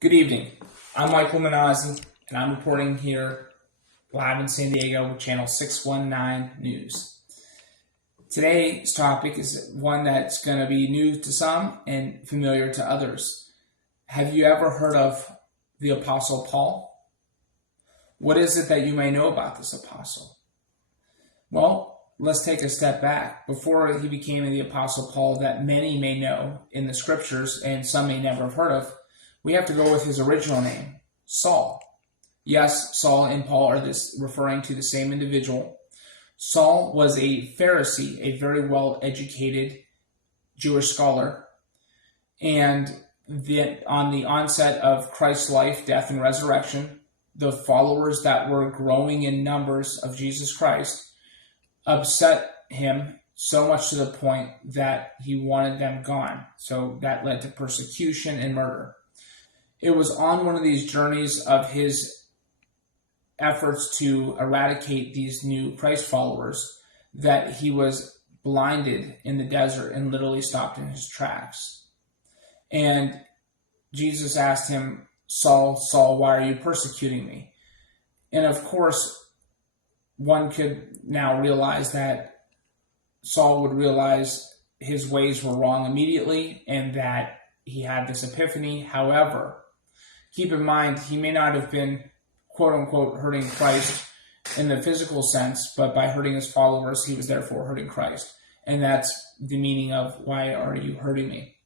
Good evening. I'm Michael Manazzi, and I'm reporting here live in San Diego with Channel 619 News. Today's topic is one that's going to be new to some and familiar to others. Have you ever heard of the Apostle Paul? What is it that you may know about this apostle? Well, let's take a step back. Before he became the Apostle Paul that many may know in the scriptures and some may never have heard of, we have to go with his original name, Saul. Yes, Saul and Paul are referring to the same individual. Saul was a Pharisee, a very well-educated Jewish scholar. And on the onset of Christ's life, death, and resurrection, the followers that were growing in numbers of Jesus Christ upset him so much to the point that he wanted them gone. So that led to persecution and murder. It was on one of these journeys of his efforts to eradicate these new Christ followers that he was blinded in the desert and literally stopped in his tracks. And Jesus asked him, "Saul, Saul, why are you persecuting me?" And of course, one could now realize that Saul would realize his ways were wrong immediately and that he had this epiphany. However, keep in mind, he may not have been, quote unquote, hurting Christ in the physical sense, but by hurting his followers, he was therefore hurting Christ. And that's the meaning of, why are you hurting me?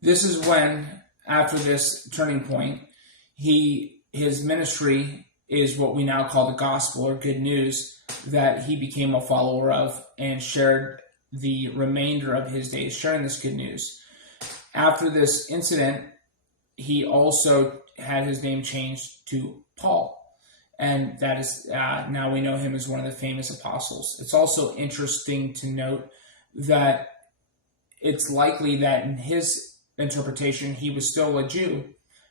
This is when, after this turning point, his ministry is what we now call the gospel or good news, that he became a follower of and shared the remainder of his days sharing this good news. After this incident, he also had his name changed to Paul. And that is, now we know him as one of the famous apostles. It's also interesting to note that it's likely that in his interpretation, he was still a Jew,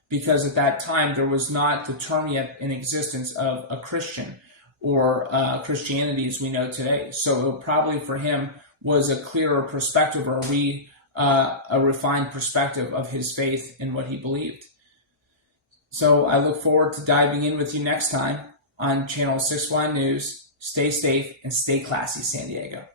because at that time there was not the term yet in existence of a Christian or Christianity as we know today. So it probably for him was a clearer perspective or a refined perspective of his faith and what he believed. So I look forward to diving in with you next time on Channel 619 News. Stay safe and stay classy, San Diego.